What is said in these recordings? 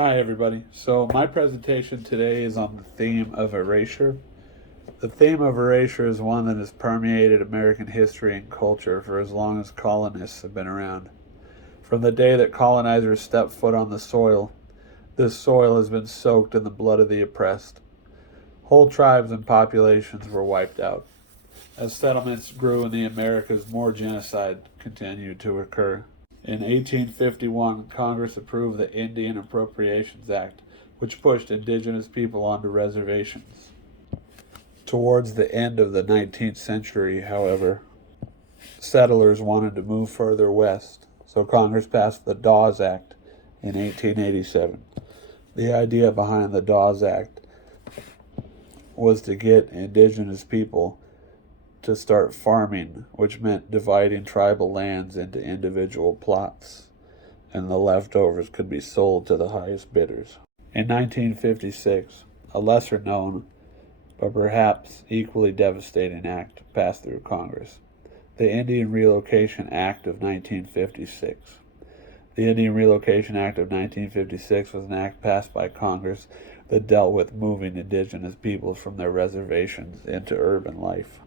Hi, everybody. So, my presentation today is on the theme of erasure. The theme of erasure is one that has permeated American history and culture for as long as colonists have been around. From the day that colonizers stepped foot on the soil, this soil has been soaked in the blood of the oppressed. Whole tribes and populations were wiped out. As settlements grew in the Americas, more genocide continued to occur. In 1851, Congress approved the Indian Appropriations Act, which pushed indigenous people onto reservations. Towards the end of the 19th century, however, settlers wanted to move further west, so Congress passed the Dawes Act in 1887. The idea behind the Dawes Act was to get indigenous people to start farming, which meant dividing tribal lands into individual plots, and the leftovers could be sold to the highest bidders. In 1956, a lesser known but perhaps equally devastating act passed through Congress, the Indian Relocation Act of 1956. The Indian Relocation Act of 1956 was an act passed by Congress that dealt with moving indigenous peoples from their reservations into urban life.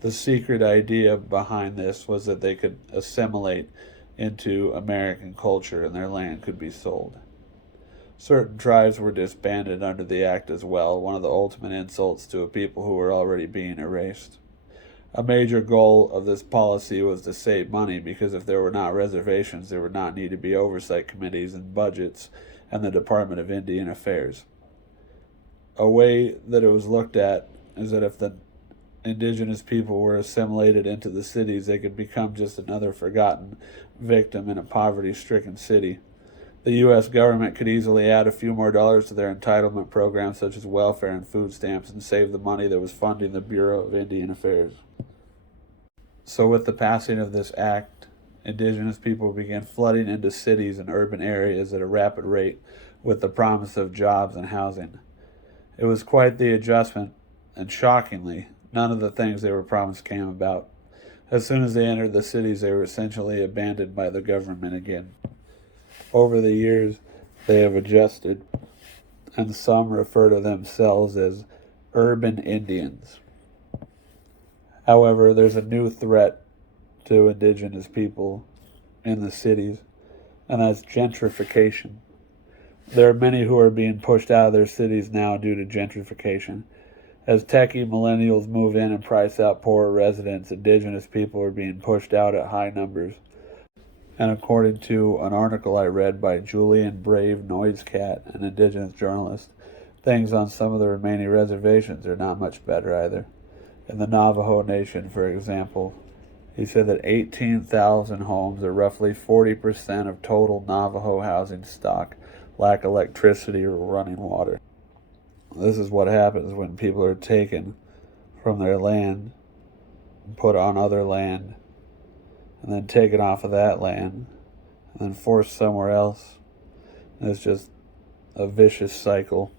The secret idea behind this was that they could assimilate into American culture and their land could be sold. Certain tribes were disbanded under the act as well, one of the ultimate insults to a people who were already being erased. A major goal of this policy was to save money because if there were not reservations, there would not need to be oversight committees and budgets and the Department of Indian Affairs. A way that it was looked at is that if the indigenous people were assimilated into the cities, they could become just another forgotten victim in a poverty-stricken city. The U.S. government could easily add a few more dollars to their entitlement programs such as welfare and food stamps and save the money that was funding the Bureau of Indian Affairs. So with the passing of this act, indigenous people began flooding into cities and urban areas at a rapid rate with the promise of jobs and housing. It was quite the adjustment, and shockingly, none of the things they were promised came about. As soon as they entered the cities, they were essentially abandoned by the government again. Over the years, they have adjusted, and some refer to themselves as urban Indians. However, there's a new threat to indigenous people in the cities, and that's gentrification. There are many who are being pushed out of their cities now due to gentrification. As techie millennials move in and price out poorer residents, indigenous people are being pushed out at high numbers. And according to an article I read by Julian Brave Noisecat, an indigenous journalist, things on some of the remaining reservations are not much better either. In the Navajo Nation, for example, he said that 18,000 homes, or roughly 40% of total Navajo housing stock, lack electricity or running water. This is what happens when people are taken from their land and put on other land and then taken off of that land and then forced somewhere else. And it's just a vicious cycle.